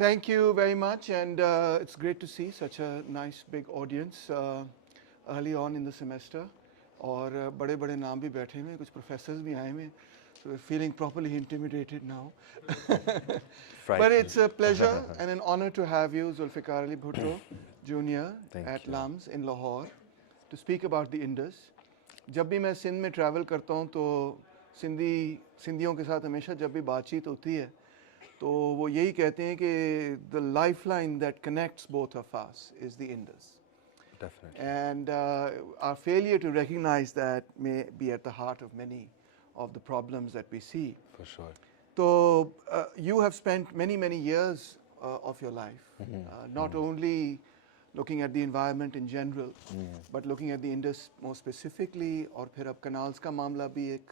Thank you very much, and it's great to see such a nice big audience early on in the semester. और बड़े बड़े नाम भी बैठे हुए हैं, कुछ प्रोफेसर्स भी आए हुए हैं. So we're feeling properly intimidated now. But it's a pleasure and an honor to have you, Zulfiqar Ali Bhutto Jr. at LAMS in Lahore, to speak about the Indus. जब भी मैं सिंध में ट्रैवल करता हूँ तो सिंधियों के साथ हमेशा जब भी बातचीत होती है तो वो यही कहते हैं कि the lifeline that connects both of us is the Indus. Definitely. And our failure to recognize that may be at the heart of many of the problems that we see. For sure. So you have spent many years of your life, not only looking at the environment in general, but looking at the Indus more specifically, और फिर अब canals का मामला भी एक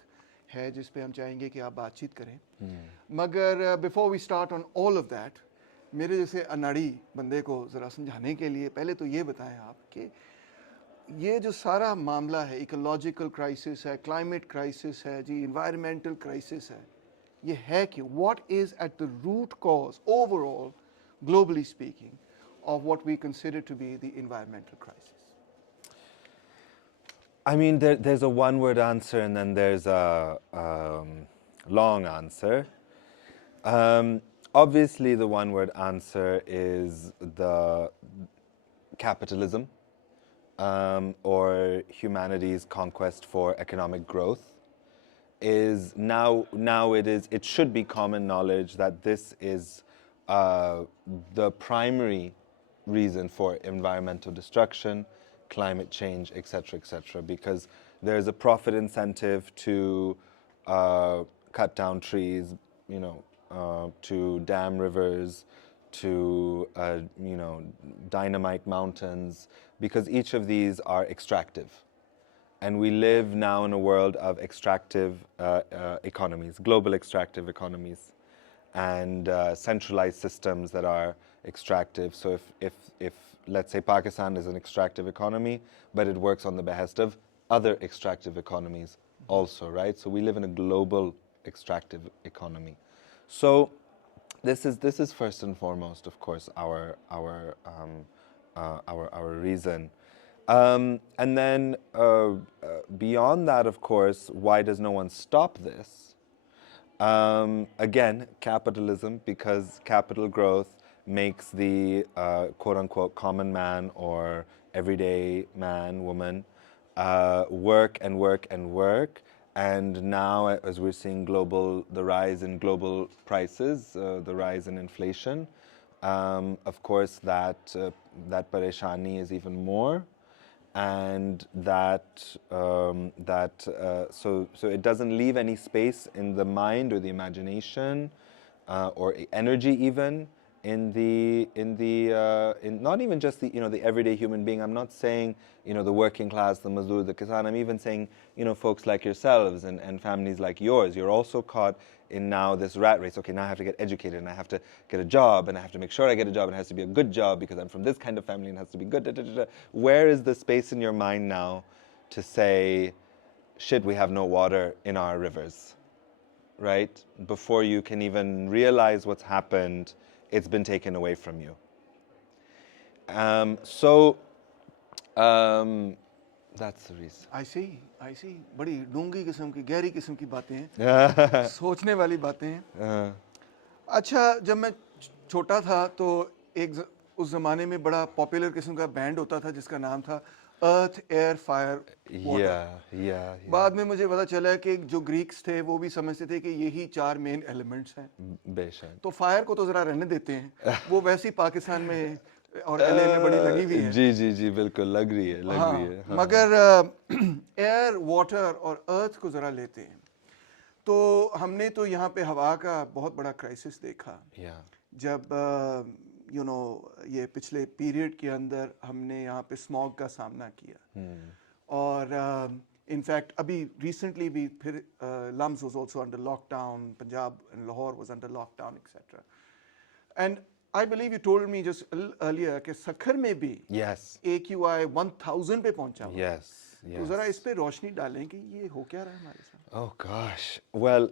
है जिस पे हम चाहेंगे कि आप बातचीत करें. मगर before we start on all of that, मेरे जैसे अनाड़ी बंदे को ज़रा समझाने के लिए पहले तो ये बताएं आप कि ये जो सारा मामला है, इकोलॉजिकल क्राइसिस है, क्लाइमेट क्राइसिस है जी, इन्वायरमेंटल क्राइसिस है, ये है कि what is at the root cause overall, globally speaking, of what we consider to be the environmental crisis? I mean, there's a one-word answer and then there's a long answer. Obviously, the one-word answer is the capitalism or humanity's conquest for economic growth. Is now it should be common knowledge that this is the primary reason for environmental destruction, climate change, etc., because there's a profit incentive to cut down trees, to dam rivers, to dynamite mountains, because each of these are extractive. And we live now in a world of extractive economies, global extractive economies, and centralized systems that are extractive. So if let's say Pakistan is an extractive economy, but it works on the behest of other extractive economies also, right? So we live in a global extractive economy. So this is first and foremost, of course, our reason. And then beyond that, of course, why does no one stop this? Again, capitalism, because capital growth makes the quote-unquote common man or everyday man, woman, work and work and work. And now, as we're seeing the rise in global prices, the rise in inflation, of course, that pareshani is even more. And so it doesn't leave any space in the mind or the imagination or energy even in not even just the everyday human being. I'm not saying the working class, the mazdoor, the kisan. I'm even saying folks like yourselves and families like yours. You're also caught in now this rat race. Okay, now I have to get educated and I have to get a job and I have to make sure I get a job and it has to be a good job because I'm from this kind of family and it has to be good. Where is the space in your mind now to say, shit, we have no water in our rivers, right? Before you can even realize what's happened, it's been taken away from you. That's the reason. I see. बड़ी डूंगी किस्म की, गहरी किस्म की बातें हैं, सोचने वाली बातें हैं. अच्छा, जब मैं छोटा था तो उस ज़माने में बड़ा पॉपुलर किस्म का बैंड होता था जिसका नाम था अर्थ, एयर, फायर, वाटर. बाद में मुझे पता चला कि जो ग्रीक्स थे वो भी समझते थे कि यही 4 मेन एलिमेंट्स हैं. बेशक. तो फायर को तो ज़रा रहने देते हैं, वो वैसे ही पाकिस्तान में और एलए में बड़ी लगी हुई है. जी बिल्कुल लग रही है. हाँ. मगर एयर, वाटर और अर्थ को ज़रा लेते हैं तो हमने तो यहाँ पे हवा का बहुत बड़ा क्राइसिस देखा. जब ये पिछले पीरियड के अंदर हमने यहाँ पे स्मॉग का सामना किया. और इनफैक्ट अभी रिसेंटली भी फिर LUMS was also under lockdown, Punjab and Lahore was under lockdown etcetera. And I believe you told me just earlier कि सखर में भी AQI 1000 पे पहुंचा हुआ. Yes. तो जरा इस पे रोशनी डालें कि ये हो क्या रहा है हमारे साथ. Oh gosh. Well,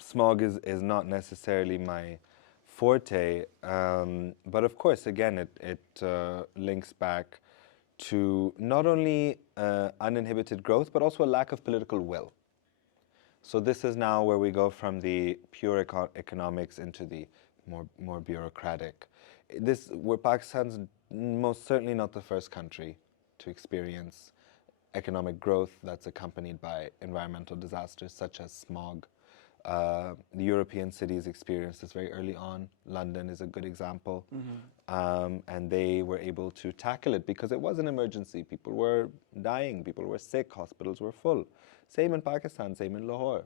smog is not necessarily my forte, but of course, again, it links back to not only uninhibited growth, but also a lack of political will. So this is now where we go from the pure economics into the more bureaucratic. Where Pakistan's most certainly not the first country to experience economic growth that's accompanied by environmental disasters such as smog. The European cities experienced this very early on. London is a good example. And they were able to tackle it because it was an emergency. People were dying, people were sick, hospitals were full. Same in Pakistan, same in Lahore.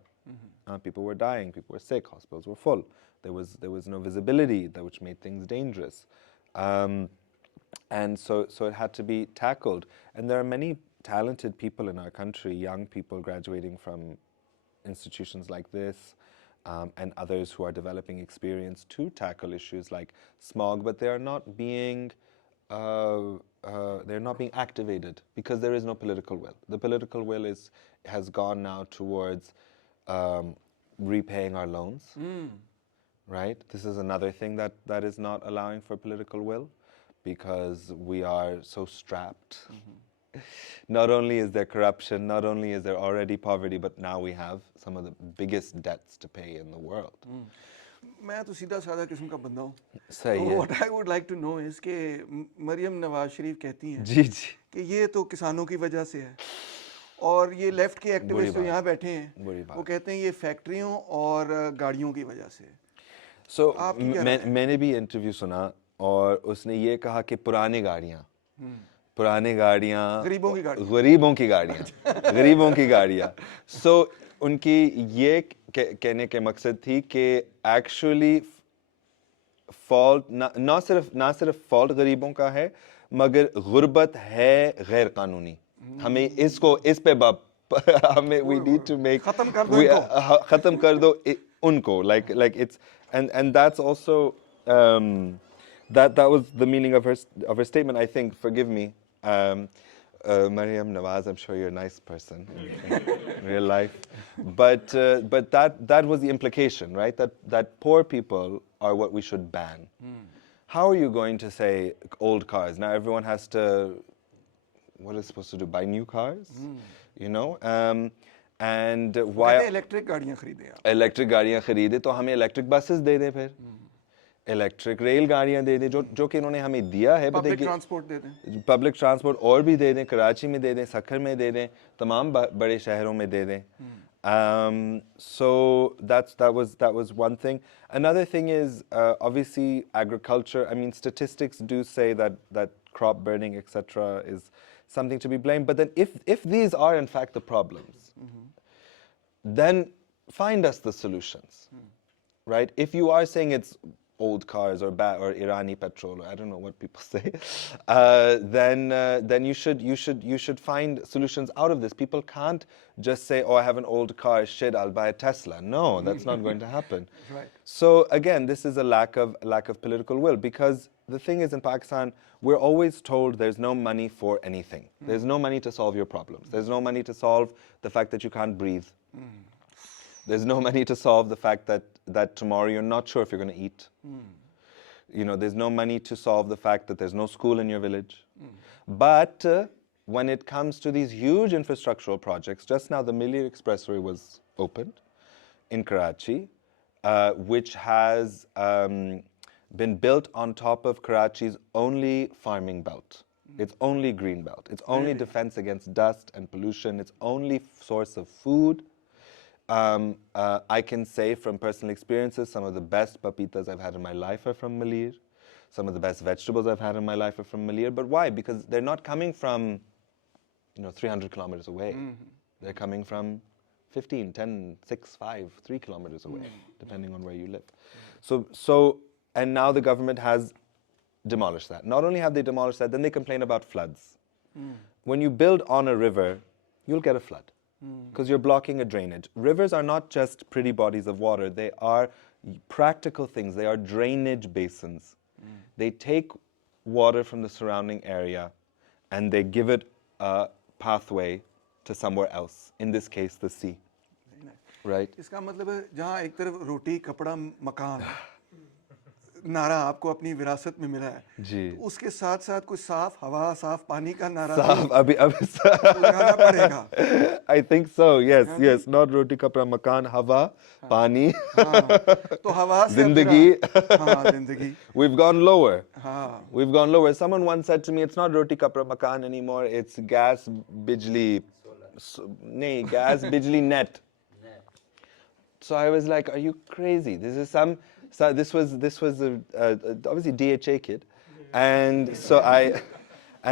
People were dying, people were sick, hospitals were full. There was no visibility, which made things dangerous. And so it had to be tackled. And there are many talented people in our country, young people graduating from institutions like this, and others who are developing experience to tackle issues like smog, but they are not being activated because there is no political will. The political will has gone now towards repaying our loans, right? This is another thing that is not allowing for political will because we are so strapped. Not only is there corruption, not only is there already poverty, but now we have some of the biggest debts to pay in the world. मैं तो सीधा साधा किस्म का बंदा हूँ. सही तो है. what I would like to know is कि मरियम नवाज शरीफ कहती हैं जी जी कि ये तो किसानों की वजह से है और ये लेफ्ट के एक्टिविस्ट जो यहाँ बैठे हैं वो कहते हैं ये फैक्ट्रियों और गाड़ियों की वजह से. So मैंने भी इंटरव्यू सुना और उसने ये कहा कि पुरानी गाड़ियाँ गरीबों की गाड़ियाँ So उनकी ये कहने के मकसद थी कि एक्चुअली फॉल्ट ना सिर्फ फॉल्ट गरीबों का है मगर गुर्बत है गैर कानूनी. हमें इस पे हमें we need to make खत्म कर दो उनको like it's and that's also that was the meaning of her statement. I think, forgive me, Maryam Nawaz, I'm sure you're a nice person in real life, but that was the implication, right? That poor people are what we should ban. How are you going to say old cars? Now everyone has to, what is supposed to do? Buy new cars, you know? And why? Electric गाड़ियाँ खरीदे आप. Electric गाड़ियाँ खरीदे तो हमें electric buses दे दें फिर. Electric rail गाड़ियाँ दे दें जो कि इन्होंने हमें दिया है. पब्लिक ट्रांसपोर्ट दे दें. पब्लिक ट्रांसपोर्ट और भी दे दें. कराची में दे दें, सखर में दे दें, तमाम बड़े शहरों में दे दें. So that was one thing. Another thing is obviously agriculture. I mean, statistics do say that crop burning, etc., is something to be blamed. But then if these are in fact the problems, then find us the solutions, right? If you are saying it's old cars or Irani petrol, or I don't know what people say, then you should find solutions out of this. People can't just say, oh, I have an old car, shit, I'll buy a Tesla. No, that's not going to happen. Right. So again, this is a lack of political will, because the thing is, in Pakistan, we're always told there's no money for anything. There's no money to solve your problems. There's no money to solve the fact that you can't breathe. There's no money to solve the fact that tomorrow you're not sure if you're going to eat. You know, there's no money to solve the fact that there's no school in your village. But when it comes to these huge infrastructural projects, just now the Milli Expressway was opened in Karachi, which has been built on top of Karachi's only farming belt. Its only green belt. Its only defense against dust and pollution. Its only source of food. I can say from personal experiences, some of the best papitas I've had in my life are from Malir. Some of the best vegetables I've had in my life are from Malir. But why? Because they're not coming from, 300 kilometers away. They're coming from 15, 10, 6, 5, 3 kilometers away, depending on where you live. So, and now the government has demolished that. Not only have they demolished that, then they complain about floods. When you build on a river, you'll get a flood. Because you're blocking a drainage. Rivers are not just pretty bodies of water. They are practical things. They are drainage basins. They take water from the surrounding area and they give it a pathway to somewhere else. In this case, the sea. Right. इसका मतलब है जहाँ एक तरफ रोटी कपड़ा मकान नारा आपको अपनी विरासत में मिला है, जी। तो उसके साथ साथ कोई साफ हवा साफ पानी का नारा साफ भी अभी लगाना पड़ेगा। I think so. Yes, हाँ yes. Ji. Not roti kapra makan, हवा, पानी, हाँ, तो हवा से अब जिंदगी. जरा हाँ जिंदगी We've gone lower. हाँ We've gone lower. Someone once said to me, it's not roti kapra makan anymore. It's gas bijli. Nahi, gas bijli net. So I was like, "Are you crazy? This is some." So this was obviously DHA kid, and so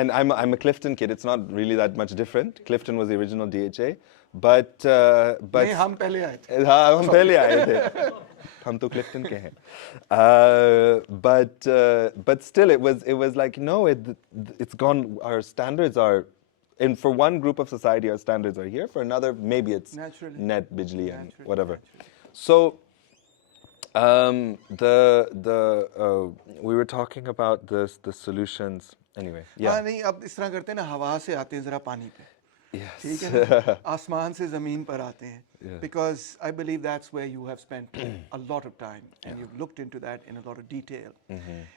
and I'm a Clifton kid. It's not really that much different. Clifton was the original DHA, but नहीं हम पहले आए थे। हाँ हम पहले आए थे. हम तो Clifton के हैं. But still it was like no, it's gone. Our standards are. And for one group of society, our standards are here. For another, maybe it's Naturally. net, bijli, and Naturally, whatever. naturally. So, we were talking about the solutions. Anyway, yeah. हाँ नहीं अब इस तरह करते हैं ना हवा से आते हैं जरा पानी पे Yes. ठीक है ना आसमान से ज़मीन पर आते हैं Yeah. because I believe that's where you have spent a lot of time and you've looked into that in a lot of detail.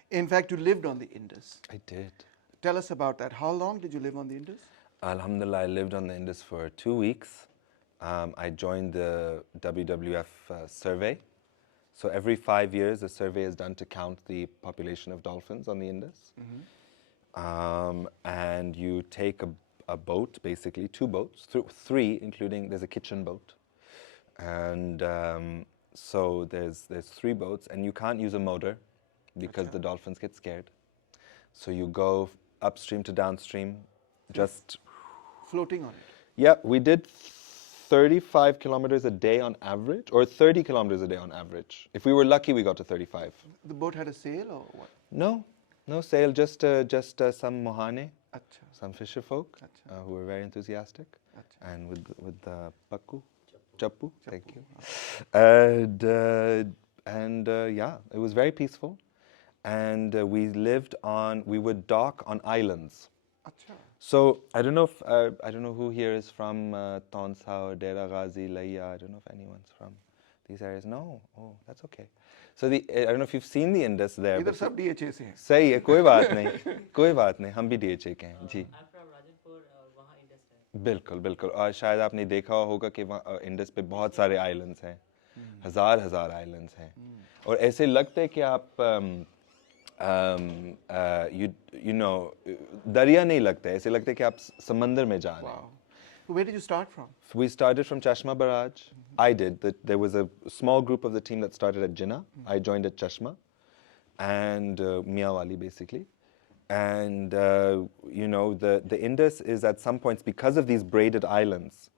In fact, you lived on the Indus. I did. Tell us about that. How long did you live on the Indus? Alhamdulillah, I lived on the Indus for 2 weeks. I joined the WWF survey. So every 5 years, a survey is done to count the population of dolphins on the Indus. And you take a boat, basically, 2 boats, 3, including there's a kitchen boat. And so there's 3 boats, and you can't use a motor because the dolphins get scared. So you go upstream to downstream, just Floating on it. yeah, we did 35 kilometers a day on average, or 30 kilometers a day on average. If we were lucky, we got to 35. The boat had a sail or what? No sail, just some mohane, अच्छा some fisher folk Acha. who were very enthusiastic, Acha. and with the pakku, chappu, thank you. And yeah, it was very peaceful, and we would dock on islands. अच्छा So I don't know who here is from Tonsa or Dera Ghazi, Laya. I don't know if anyone's from these areas. No, oh, that's okay. So I don't know if you've seen the Indus there. इधर सब DHA से हैं सही है, कोई बात नहीं, कोई बात नहीं, हम भी DHA के हैं जी. I'm from Rajanpur, वहाँ इंडस है. बिल्कुल बिल्कुल. और शायद आपने देखा होगा कि वहाँ इंडस पे बहुत सारे आइलैंड्स हैं, हजार आइलैंड्स हैं, और ऐसे लगता है कि आप you know, दरिया नहीं लगता है, ऐसे लगता है कि आप समंदर में जा रहे हैं. Wow. So where did you start from? We started from Chashma Barrage. I did. There was a small group of the team that started at Jinnah. I joined at Chashma and Miyawali, basically. And, you know, the Indus is at some points, because of these braided islands,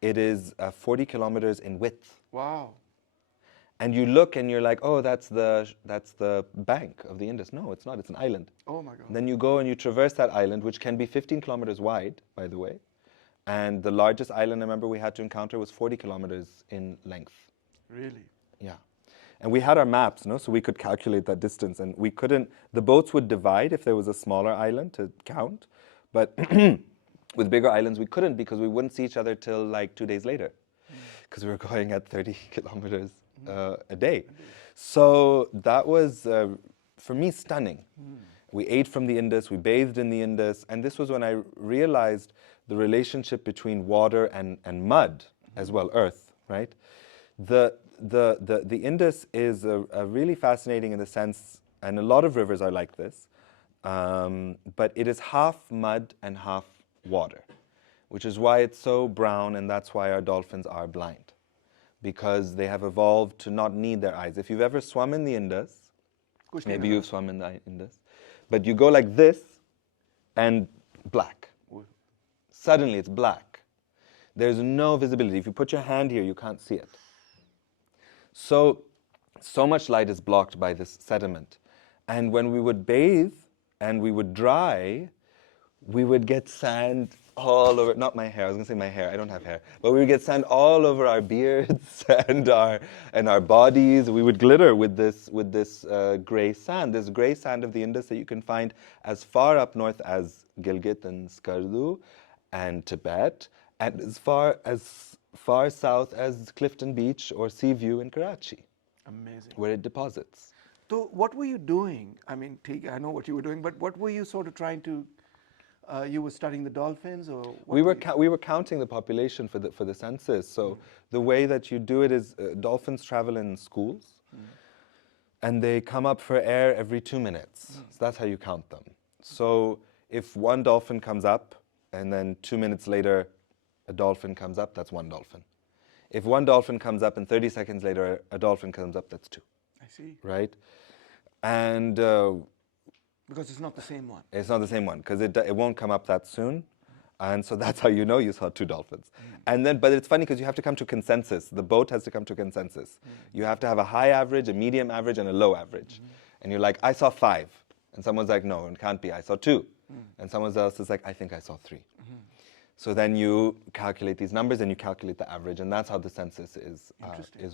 it is 40 kilometers in width. Wow. And you look and you're like, oh, that's the bank of the Indus. No, it's not. It's an island. Oh my God. Then you go and you traverse that island, which can be 15 kilometers wide, by the way. And the largest island I remember we had to encounter was 40 kilometers in length. Really? Yeah. And we had our maps, no? So we could calculate that distance. And we couldn't, the boats would divide if there was a smaller island to count. But with bigger islands, we couldn't because we wouldn't see each other till like 2 days later. Because we were going at 30 kilometers a day. So that was, for me, stunning. We ate from the Indus, we bathed in the Indus, and this was when I realized the relationship between water and mud as well, earth, right? The Indus is a really fascinating in the sense, and a lot of rivers are like this, but it is half mud and half water, which is why it's so brown, and that's why our dolphins are blind, because they have evolved to not need their eyes. If you've ever swum in the Indus, maybe you've swum in the Indus, but you go like this and black. Suddenly it's black. There's no visibility. If you put your hand here, you can't see it. So much light is blocked by this sediment. And when we would bathe and we would dry, we would get sand all over, not my hair, I was gonna say my hair, I don't have hair, but we would get sand all over our beards and our bodies. We would glitter with this gray sand, this gray sand of the Indus that you can find as far up north as Gilgit and Skardu and Tibet, and as far as far south as Clifton Beach or Seaview in Karachi, Amazing. where it deposits. So what were you doing? I mean, I know what you were doing, but what were you sort of trying to? You were studying the dolphins, or what We were counting the population for the census. So the way that you do it is dolphins travel in schools, and they come up for air every 2 minutes. So that's how you count them. So if one dolphin comes up, and then 2 minutes later, a dolphin comes up, that's one dolphin. If one dolphin comes up and 30 seconds later a dolphin comes up, that's two. I see. Right? And Because it's not the same one. it's not the same one because it won't come up that soon. And so that's how you know you saw two dolphins. And then, but it's funny because you have to come to consensus. The boat has to come to consensus. You have to have a high average, a medium average, and a low average. And you're like, I saw 5. And someone's like, no, it can't be. I saw 2. And someone else is like, I think I saw 3. So then you calculate these numbers and you calculate the average. And that's how the census is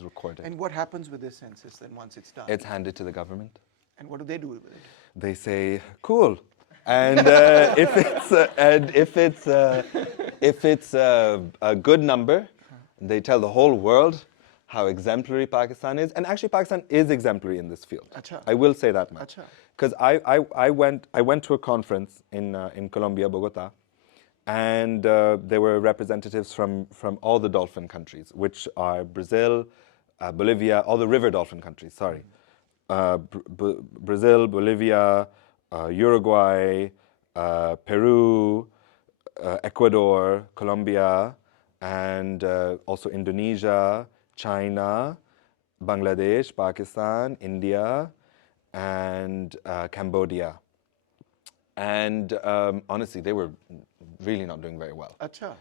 recorded. And what happens with this census then once it's done? It's handed to the government. And what do they do with it? They say, cool. And if it's a good number, they tell the whole world how exemplary Pakistan is. And actually, Pakistan is exemplary in this field. Acha. I will say that much. Acha. Because I went to a conference in Colombia, Bogota, and there were representatives from all the dolphin countries, which are Brazil, Bolivia, all the river dolphin countries, sorry. Brazil, Bolivia, Uruguay, Peru, Ecuador, Colombia, and also Indonesia, China, Bangladesh, Pakistan, India, and Cambodia. And honestly, they were really not doing very well. Acha.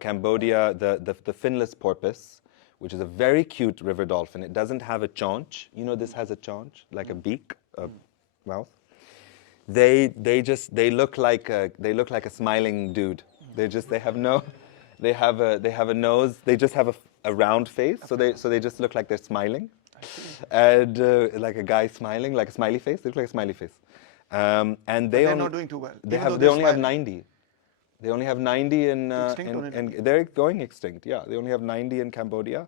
Cambodia, the finless porpoise, which is a very cute river dolphin. It doesn't have a chaunch. You know, this has a chaunch, like a beak, a mouth. They look like a smiling dude. They have a nose. They just have a round face. So they just look like they're smiling, and like a guy smiling, like a smiley face. They look like a smiley face. And they're not doing too well. They only have 90. They only have 90 in they're going extinct. Yeah, they only have 90 in Cambodia,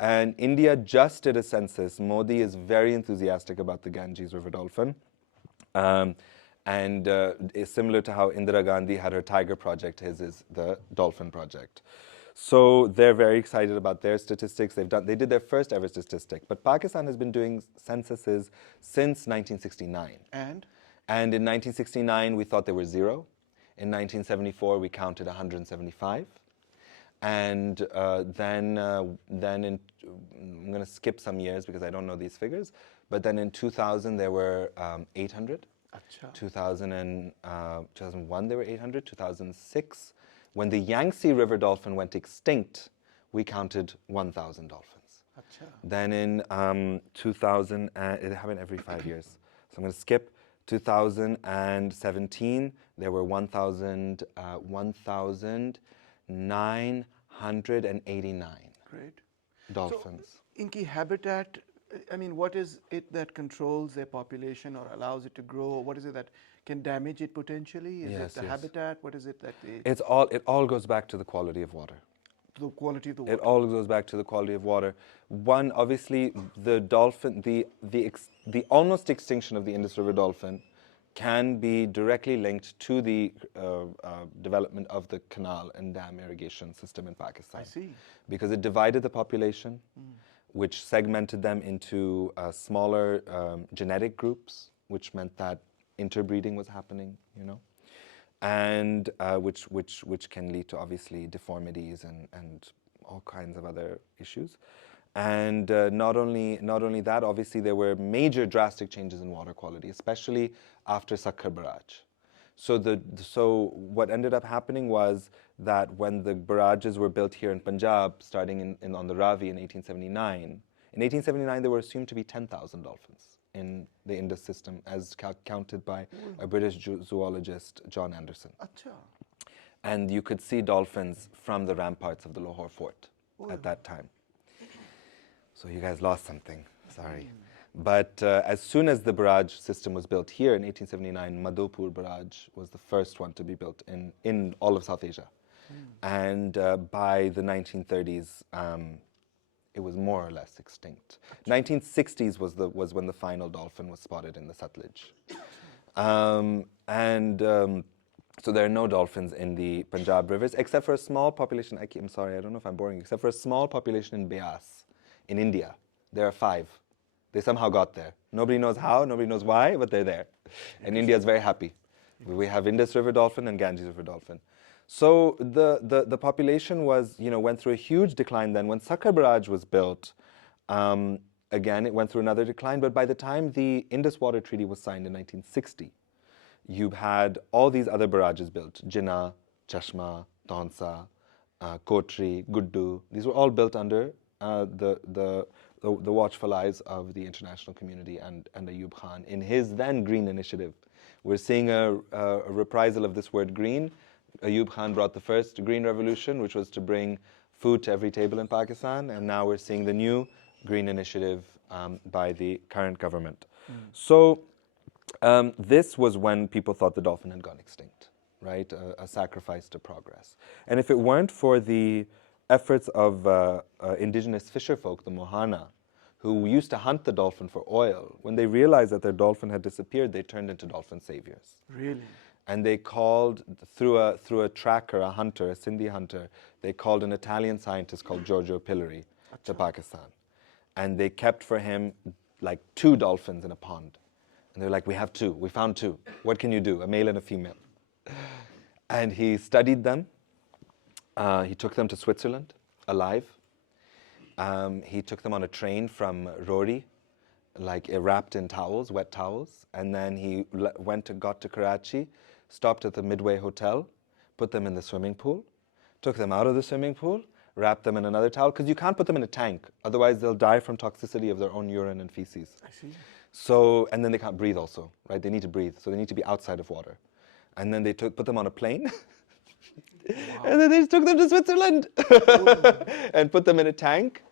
and India just did a census. Modi is very enthusiastic about the Ganges river dolphin, and is similar to how Indira Gandhi had her tiger project. His is the dolphin project. So they're very excited about their statistics. They did their first ever statistic, but Pakistan has been doing censuses since 1969. And in 1969 we thought there were 0. In 1974, we counted 175, and then I'm going to skip some years because I don't know these figures. But then in 2000, there were 800. Acha. 2001, there were 800. 2006, when the Yangtze River dolphin went extinct, we counted 1,000 dolphins. Acha. Then in 2000, it happened every 5 years. So I'm going to skip. 2017, there were 1,989 Great. dolphins. So, Inky habitat, I mean, what is it that controls their population or allows it to grow? What is it that can damage it potentially? Is it the habitat? What is it that It all goes back to the quality of water. the quality of the water? It all goes back to the quality of water. One, obviously, the dolphin, the almost extinction of the Indus River dolphin can be directly linked to the development of the canal and dam irrigation system in Pakistan. I see. Because it divided the population, which segmented them into smaller genetic groups, which meant that interbreeding was happening, and which can lead to obviously deformities and all kinds of other issues. And not only that, obviously there were major drastic changes in water quality, especially after Sakkar barrage. So what ended up happening was that when the barrages were built here in Punjab, starting on the Ravi in 1879, there were assumed to be 10,000 dolphins in the Indus system, as counted by a British zoologist, John Anderson. Acha. And you could see dolphins from the ramparts of the Lahore fort at that time. So you guys lost something, sorry. But as soon as the barrage system was built here in 1879, Madhopur barrage was the first one to be built in all of South Asia. And by the 1930s, it was more or less extinct. 1960s was when the final dolphin was spotted in the Sutlej. So there are no dolphins in the Punjab rivers, except for a small population. I'm sorry, I don't know if I'm boring. Except for a small population in Beas, in India. There are 5. They somehow got there. Nobody knows how, nobody knows why, but they're there. And India is very happy. We have Indus River dolphin and Ganges River dolphin. So the population went through a huge decline then. When Sakhar Barrage was built, again, it went through another decline. But by the time the Indus Water Treaty was signed in 1960, you had all these other barrages built. Jinnah, Chashma, Taunsa, Kotri, Guddu. These were all built under the watchful eyes of the international community and Ayub Khan in his then green initiative. We're seeing a reprisal of this word green. Ayub Khan brought the first green revolution, which was to bring food to every table in Pakistan, and now we're seeing the new green initiative by the current government. So this was when people thought the dolphin had gone extinct, right? A sacrifice to progress. And if it weren't for the efforts of indigenous fisherfolk, the Mohana, who used to hunt the dolphin for oil, when they realized that their dolphin had disappeared, they turned into dolphin saviors. Really? And they called, through a tracker, a hunter, a Sindhi hunter, they called an Italian scientist called Giorgio Pillari to Pakistan. And they kept for him like 2 dolphins in a pond. And they were like, we have 2, we found 2. What can you do? A male and a female. And he studied them. He took them to Switzerland, alive. He took them on a train from Rohri, like wrapped in towels, wet towels. And then he got to Karachi, stopped at the Midway Hotel, put them in the swimming pool, took them out of the swimming pool, wrapped them in another towel, because you can't put them in a tank. Otherwise, they'll die from toxicity of their own urine and feces. I see. So, and then they can't breathe also, right? They need to breathe, so they need to be outside of water. And then they put them on a plane. Wow. And then they just took them to Switzerland and put them in a tank.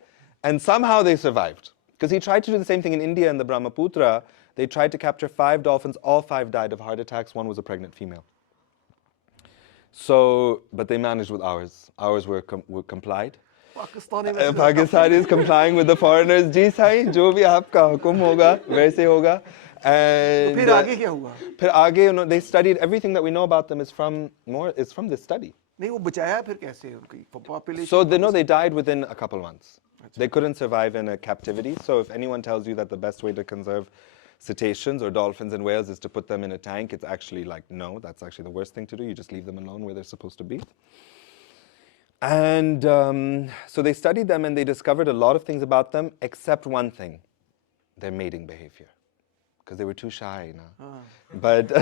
And somehow they survived. Because he tried to do the same thing in India in the Brahmaputra. They tried to capture 5 dolphins. All 5 died of heart attacks. 1 was a pregnant female. So, but they managed with ours. Ours were complied. Pakistan is complying with the foreigners. Ji sai, jo bhi aapka hukum hoga, waise hoga. And फिर आगे क्या हुआ? फिर आगे, they studied everything that we know about them is from this study. नहीं वो बचाया फिर कैसे उनकी population? So they died within a couple months. They couldn't survive in a captivity. So if anyone tells you that the best way to conserve cetaceans or dolphins and whales is to put them in a tank, it's actually like, no, that's actually the worst thing to do. You just leave them alone where they're supposed to be. And so they studied them and they discovered a lot of things about them, except one thing, their mating behavior. Because they were too shy now. But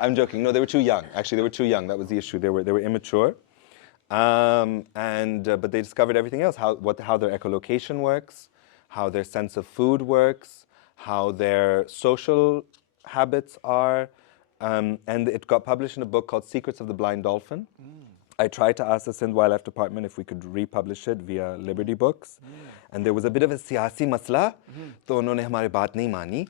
I'm joking. No, they were too young. Actually, they were too young. That was the issue. They were immature. But they discovered everything else, how their echolocation works, how their sense of food works, how their social habits are. And it got published in a book called Secrets of the Blind Dolphin. I tried to ask the Sindh Wildlife Department if we could republish it via Liberty Books. And there was a bit of a siyasi masla, to unhone hamari baat nahi mani.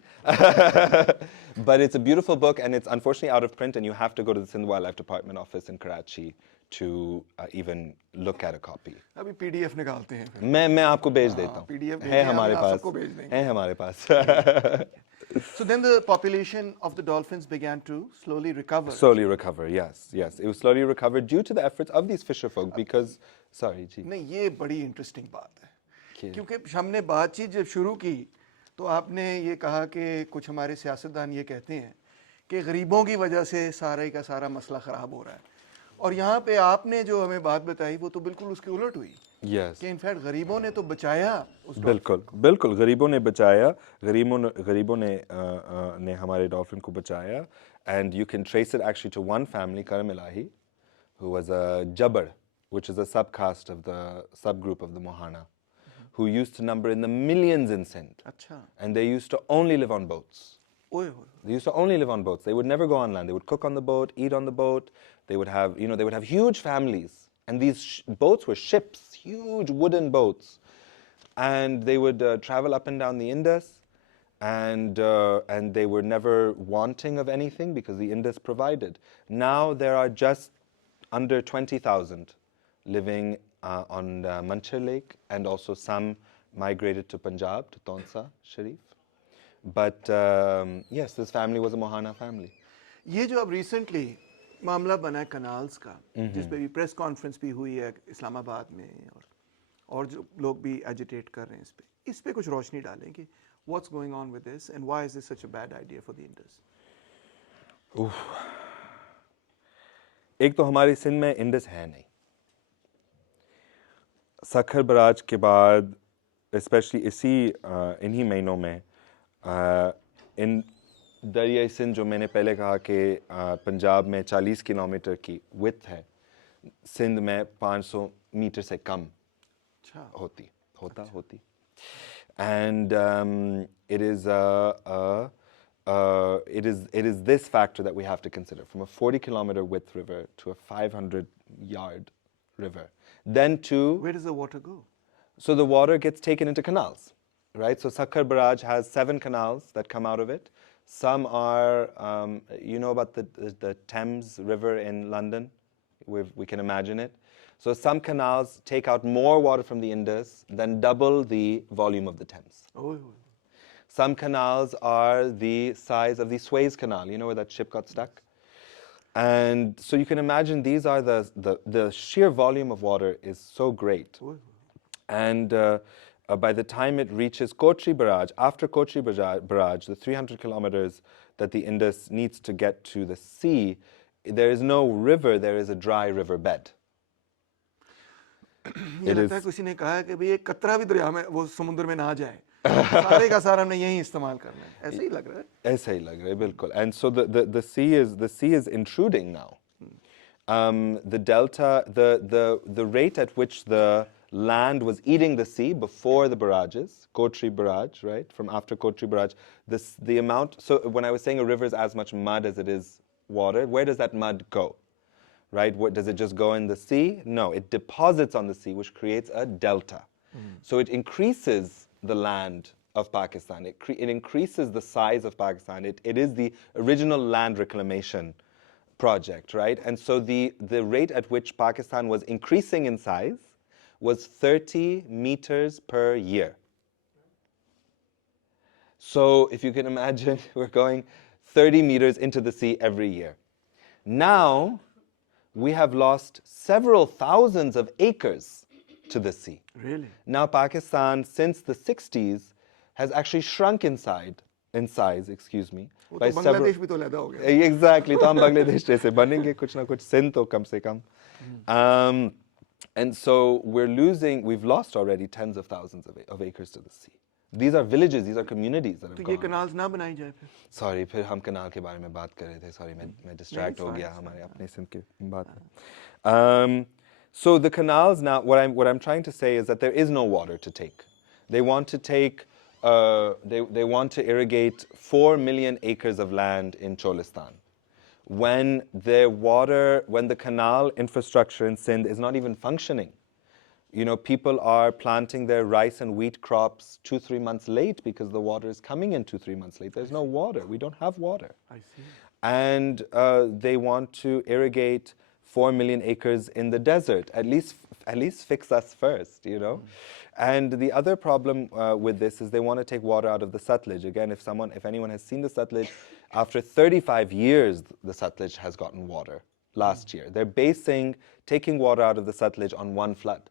But it's a beautiful book and it's unfortunately out of print and you have to go to the Sindh Wildlife Department office in Karachi to even look at a copy. अभी PDF निकालते हैं फिर. मैं आपको भेज देता हूँ. PDF है हमारे आप पास. सबको भेज देंगे. है हमारे पास. So then the population of the dolphins began to slowly recover. Slowly recover, yes. It was slowly recovered due to the efforts of these fisherfolk because, sorry, जी. नहीं ये बड़ी इंटरेस्टिंग बात है. क्योंकि हमने बातचीत जब शुरू की तो आपने ये कहा कि कुछ हमारे सियासतदान ये कहते हैं कि गरीबों की वजह से सारे का सारा मसला ख़राब हो रहा है. और यहाँ पे आपने जो हमें बात बताई वो तो बिल्कुल उसकी उलट हुई. Yes. कि इनफैक्ट गरीबों ने तो बचाया उस बिल्कुल गरीबों ने बचाया गरीबों ने हमारे डॉल्फिन को बचाया and you can trace it actually to one family Karam Ilahi who was a Jabbar, which is a subcaste of the subgroup of the Mohana, who used to number in the millions in Sindh. अच्छा. And they used to only live on boats. ओए They used to only live on boats. They would never go on land. They would cook on the boat, eat on the boat. They would have huge families. And these boats were ships, huge wooden boats. And they would travel up and down the Indus. And they were never wanting of anything because the Indus provided. Now there are just under 20,000 living on Manchar Lake, and also some migrated to Punjab, to Tonsa Sharif. But yes, this family was a Mohana family. ये जो अब recently मामला बना है canals का, जिस पे भी प्रेस कॉन्फ्रेंस भी हुई है इस्लामाबाद में, और जो लोग भी एजिटेट कर रहे हैं इस पे कुछ रोशनी डालें कि what's going on with this and why is this such a bad idea for the Indus? एक तो हमारी सिंध में इंडस है नहीं। सखर बराज के बाद स्पेशली इन्हीं महीनों में इन दरियाई सिंध, जो मैंने पहले कहा कि पंजाब में 40 किलोमीटर की विड्थ है, सिंध में 500 मीटर से कम होती। And it is this factor that we have to consider, from a 40-kilometer width river to a 500-yard river. Then where does the water go? So the water gets taken into canals, right? So Sakhar Barrage has 7 canals that come out of it. Some are, you know about the Thames River in London? We can imagine it. So some canals take out more water from the Indus than double the volume of the Thames. Oh. Some canals are the size of the Suez Canal, you know where that ship got stuck? And so you can imagine these are the sheer volume of water is so great. Oh. And by the time it reaches Kochi Barrage, after Kochi Barrage, the 300 kilometers that the Indus needs to get to the sea, there is no river, there is a dry river bed. ये लगता है किसी ने कहा है कि भाई एक कतरा भी दरिया में वो समुद्र में ना जाए, सारे का सारा हमने यही इस्तेमाल करना है, ऐसे ही लग रहा है। ऐसे ही लग रहा है, बिल्कुल. And so the sea is intruding now. The delta, the rate at which the land was eating the sea before the barrages, Kochi Barrage, right? From after Kochi Barrage, the amount. So when I was saying a river is as much mud as it is water, where does that mud go? Right? Does it just go in the sea? No, it deposits on the sea, which creates a delta. So it increases the land of Pakistan. It increases the size of Pakistan. It is the original land reclamation project, right? And so the rate at which Pakistan was increasing in size was 30 meters per year. So if you can imagine, we're going 30 meters into the sea every year. Now, we have lost several thousands of acres to the sea. Really? Now Pakistan, since the 60s, has actually shrunk in size, excuse me, by several... Bangladesh bhi to leda ho gaya. Exactly, तो हम बांग्लादेश जैसे बनेंगे कुछ ना कुछ, सिंध तो कम से कम. And so we've lost already tens of thousands of acres to the sea. These are villages, these are communities that have तो gone. ये canals ना बनाई जाए फिर? Sorry, फिर हम canal के बारे में बात कर रहे थे. Sorry, मैं distract हो गया हमारे अपने सिंध के बात में. So the canals now, what I'm trying to say is that there is no water to take. They want to take, they want to irrigate 4 million acres of land in Cholistan. When the canal infrastructure in Sindh is not even functioning. You know, people are planting their rice and wheat crops 2-3 months late because the water is coming in 2-3 months late. There's no water. We don't have water. I see. And they want to irrigate 4 million acres in the desert. At least fix us first, you know. And the other problem with this is they want to take water out of the Sutlej. Again, if anyone has seen the Sutlej, after 35 years, the Sutlej has gotten water last year. They're taking water out of the Sutlej on one flood.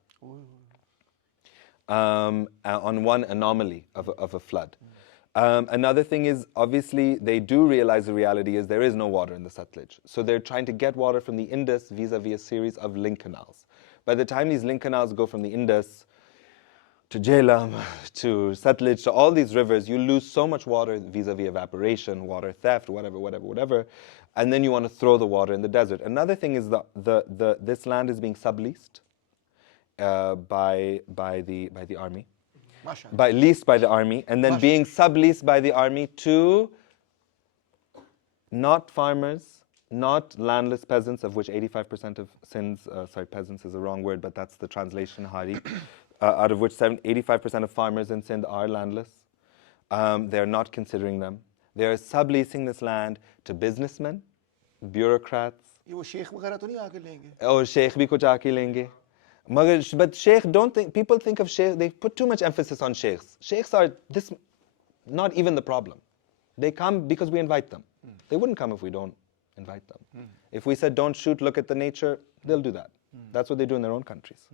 On one anomaly of a flood. Another thing is, obviously, they do realize the reality is there is no water in the Sutlej. So they're trying to get water from the Indus vis-a-vis a series of link canals. By the time these link canals go from the Indus to Jhelum, to Sutlej, to all these rivers, you lose so much water vis-a-vis evaporation, water theft, whatever. And then you want to throw the water in the desert. Another thing is this land is being subleased. By the army, leased by the army, and then being subleased by the army to not farmers, not landless peasants, of which 85% of Sindh's, peasants is a wrong word, but that's the translation, Hari, out of which 85% of farmers in Sindh are landless. They're not considering them. They're subleasing this land to businessmen, bureaucrats, ये वो शेख वगैरह तो नहीं आके लेंगे? और शेख भी कुछ आके लेंगे. But sheikh, don't think, people think of sheikh, they put too much emphasis on sheikhs. Sheikhs are this, not even the problem. They come because we invite them. They wouldn't come if we don't invite them. If we said don't shoot, look at the nature, they'll do that. That's what they do in their own countries.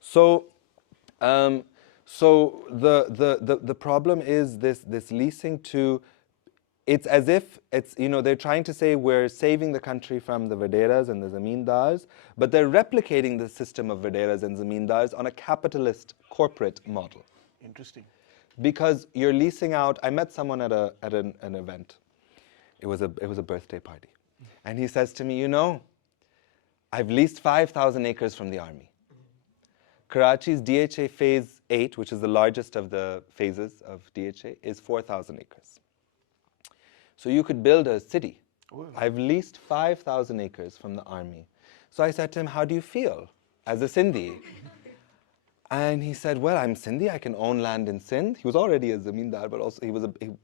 So, so the problem is this leasing to. It's as if it's, you know, they're trying to say we're saving the country from the Vaderas and the Zamindars, but they're replicating the system of Vaderas and Zamindars on a capitalist corporate model. Interesting. Because you're leasing out. I met someone at an event. It was a birthday party, and he says to me, you know, I've leased 5,000 acres from the army. Karachi's DHA phase 8, which is the largest of the phases of DHA, is 4,000 acres. So you could build a city. Wow. I've leased 5,000 acres from the army. So I said to him, how do you feel as a Sindhi? And he said, well, I'm Sindhi, I can own land in Sindh. He was already a zamindar, but also he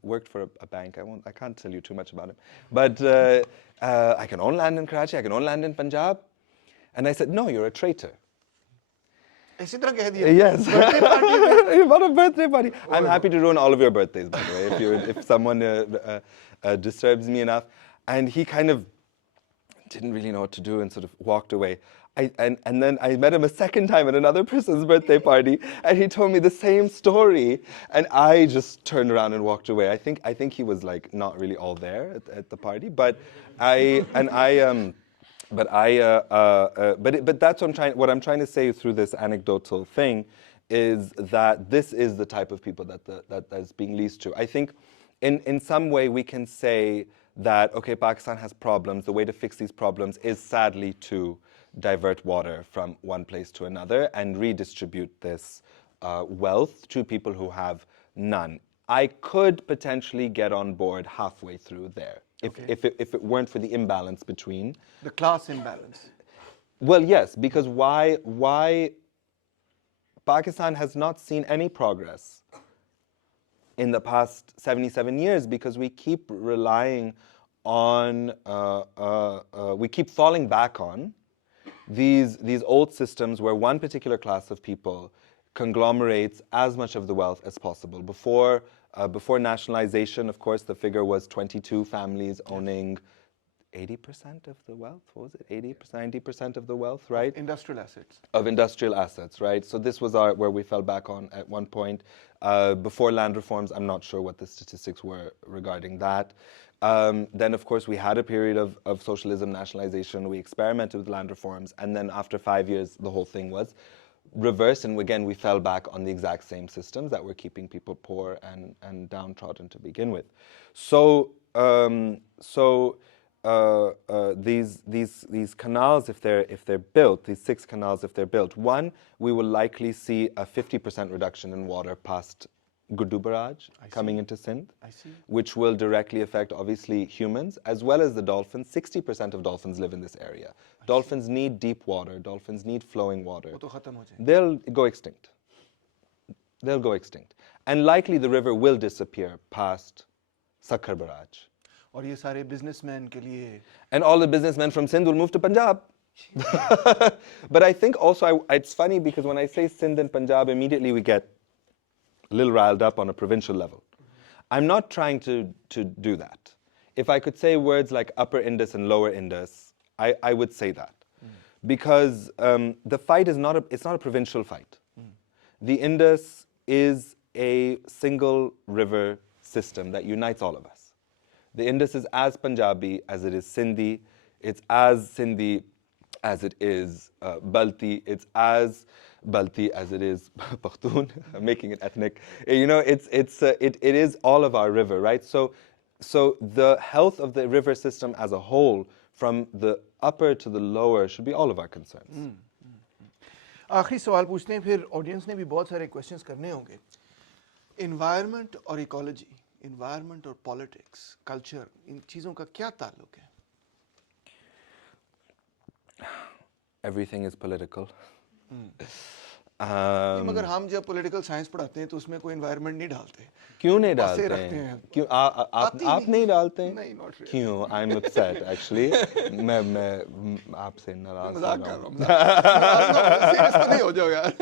worked for a bank. I can't tell you too much about him. But I can own land in Karachi, I can own land in Punjab. And I said, no, you're a traitor. इसी तरह कह दिया. Yes. What a birthday party. I'm happy to ruin all of your birthdays, by the way, if someone disturbs me enough. And he kind of didn't really know what to do and sort of walked away. And then I met him a second time at another person's birthday party, and he told me the same story, and I just turned around and walked away. I think he was like not really all there at the party, but that's what I'm trying to say through this anecdotal thing is that this is the type of people that is being leased to. I think in some way we can say that, okay, Pakistan has problems. The way to fix these problems is sadly to divert water from one place to another and redistribute this wealth to people who have none. I could potentially get on board halfway through there. If it weren't for the imbalance between... The class imbalance. Well, yes, because why Pakistan has not seen any progress in the past 77 years because we keep relying on, we keep falling back on these old systems where one particular class of people conglomerates as much of the wealth as possible. Before nationalization, of course, the figure was 22 families owning 80% of the wealth. What was it? 80%, 90% of the wealth, right? Industrial assets. Of industrial assets, right? So this was where we fell back on at one point. Before land reforms, I'm not sure what the statistics were regarding that. Then, of course, we had a period of socialism, nationalization. We experimented with land reforms. And then after 5 years, the whole thing was reversed, and again we fell back on the exact same systems that were keeping people poor and downtrodden to begin with. So these canals, if they're built, these 6 canals, if they're built, one, we will likely see a 50% reduction in water past Guddu Barrage coming into Sindh, which will directly affect, obviously, humans as well as the dolphins. 60% of dolphins live in this area. Dolphins need deep water. Dolphins need flowing water. They'll go extinct. They'll go extinct. And likely the river will disappear past Sakhar Barrage. और ये सारे businessmen के लिए. And all the businessmen from Sindh will move to Punjab. But I think also, it's funny because when I say Sindh and Punjab, immediately we get a little riled up on a provincial level. I'm not trying to do that. If I could say words like Upper Indus and Lower Indus, I would say that. Because the fight is not a provincial fight. The Indus is a single river system that unites all of us. The Indus is as Punjabi as it is Sindhi. It's as Sindhi as it is Balti. It's as Balti as it is Pakhtun, making it ethnic. You know, it is all of our river, right? So the health of the river system as a whole, from the upper to the lower, should be all of our concerns. आखिरी सवाल पूछते हैं, फिर audience ने भी बहुत सारे questions करने होंगे. एनवायरनमेंट और इकोलॉजी, एनवायरनमेंट और पॉलिटिक्स, कल्चर, इन चीज़ों का क्या ताल्लुक है? Everything is political. नहीं, मगर हम जब पॉलिटिकल साइंस पढ़ाते हैं तो उसमें कोई एनवायरनमेंट नहीं डालते, क्यों नहीं बसे डालते रखते हैं? हैं। क्यों आती आप नहीं डालते हैं? नहीं, not really. क्यों? I'm upset actually. मैं आपसे नाराज हो मजाक रहा कर हूँ। रहा हूँ, सीरियस तो नहीं हो जाओ यार।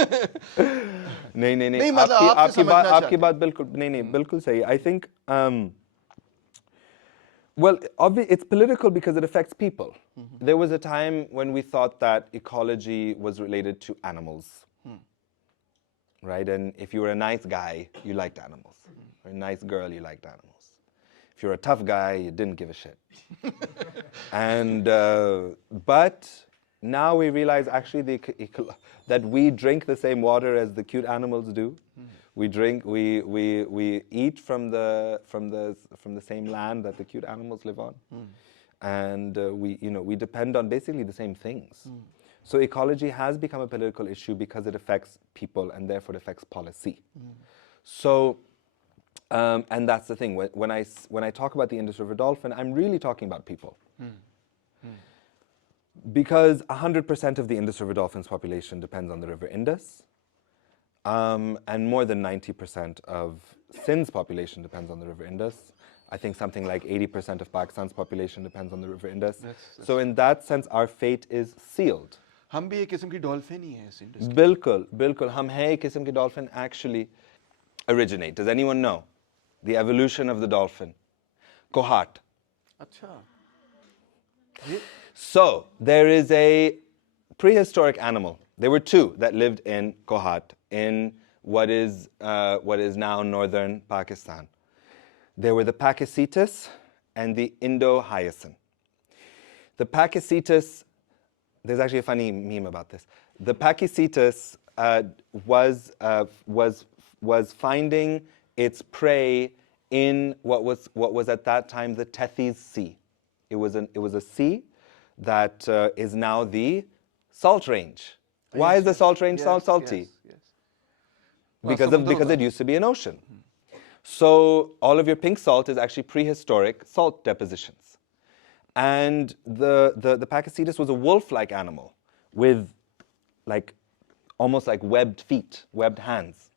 नहीं नहीं नहीं, नहीं, मतलब आपसे आपकी समझना बात चाहते हैं। बिल्कुल नहीं बिल्कुल सही. I think well, obviously it's political because it affects people. There was a time when we thought that ecology was related to animals, right? And if you were a nice guy, you liked animals. Or a nice girl, you liked animals. If you're a tough guy, you didn't give a shit. And but now we realize actually that we drink the same water as the cute animals do. We drink, we eat from the same land that the cute animals live on, and we depend on basically the same things. So ecology has become a political issue because it affects people and therefore it affects policy. So. And that's the thing. When I talk about the Indus River dolphin, I'm really talking about people. Because 100% of the Indus River dolphin's population depends on the river Indus. And more than 90% of Sindh's population depends on the river Indus. I think something like 80% of Pakistan's population depends on the river Indus. So in that sense, our fate is sealed. हम भी एक किस्म की dolphin ही हैं इस industry. बिल्कुल, बिल्कुल. हम हैं एक किस्म की dolphin actually originate. Does anyone know the evolution of the dolphin? Cohort. अच्छा। So there is a prehistoric animal. There were two that lived in Kohat in what is now northern Pakistan. There were the Pachycetus and the Indo-Hyacin. The Pachycetus, there's actually a funny meme about this. The Pachycetus was finding its prey in what was at that time the Tethys Sea. It was a sea that is now the salt range. Why is the salt range salty? Yes. Because it used to be an ocean. So all of your pink salt is actually prehistoric salt depositions. And the Pachycetus was a wolf-like animal with almost like webbed feet, webbed hands.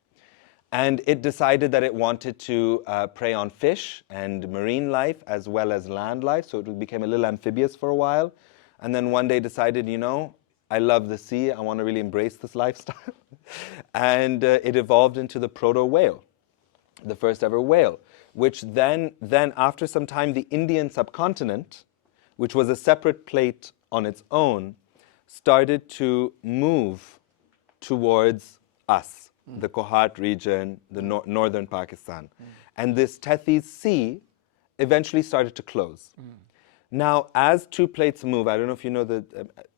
And it decided that it wanted to prey on fish and marine life as well as land life. So it became a little amphibious for a while. And then one day decided, I love the sea. I want to really embrace this lifestyle. And it evolved into the proto whale, the first ever whale, which then after some time, the Indian subcontinent, which was a separate plate on its own, started to move towards us, the Kohat region, the northern Pakistan. And this Tethys Sea eventually started to close. Now, as two plates move, I don't know if you know that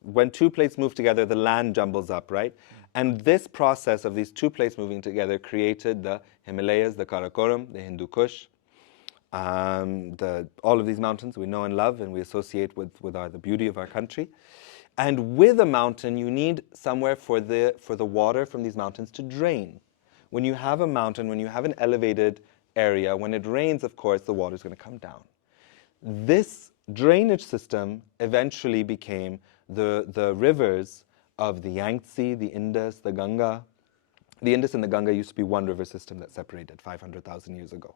when two plates move together, the land jumbles up, right? And this process of these two plates moving together created the Himalayas, the Karakoram, the Hindu Kush, all of these mountains we know and love and we associate with the beauty of our country. And with a mountain, you need somewhere for the water from these mountains to drain. When you have a mountain, when you have an elevated area, when it rains, of course, the water is going to come down. This drainage system eventually became the rivers of the Yangtze, the Indus, the Ganga. The Indus and the Ganga used to be one river system that separated 500,000 years ago.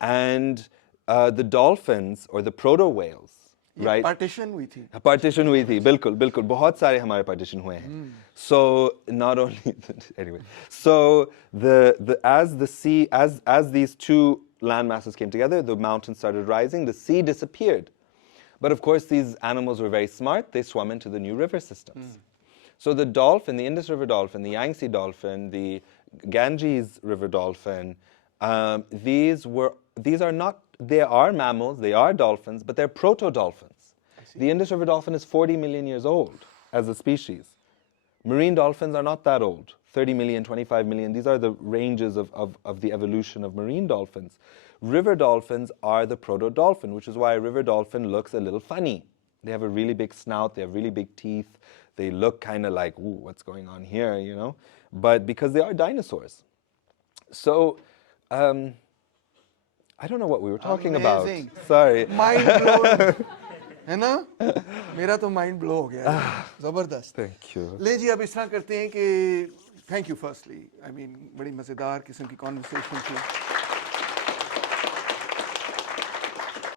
And the dolphins, or the proto whales, right? Partition हुई थी। Partition हुई थी, बिल्कुल, बिल्कुल, बहुत सारे हमारे partition हुए हैं. So not only anyway, so as these two land masses came together, the mountains started rising, the sea disappeared. But of course, these animals were very smart. They swam into the new river systems. So the dolphin, the Indus River dolphin, the Yangtze dolphin, the Ganges River dolphin, they are mammals, they are dolphins, but they're proto-dolphins. The Indus River dolphin is 40 million years old as a species. Marine dolphins are not that old, 30 million, 25 million. These are the ranges of the evolution of marine dolphins. River dolphins are the proto-dolphin, which is why a river dolphin looks a little funny. They have a really big snout, they have really big teeth. They look kind of like, ooh, what's going on here, But because they are dinosaurs. So, I don't know what we were talking Amazing. about. Sorry. Mind blown. है ना? मेरा तो mind blow हो गया, ज़बरदस्त। Thank you. ले जी, अब इस तरह करते हैं कि thank you firstly, I mean बड़ी मज़ेदार किस्म की कॉन्वर्सेशन थी।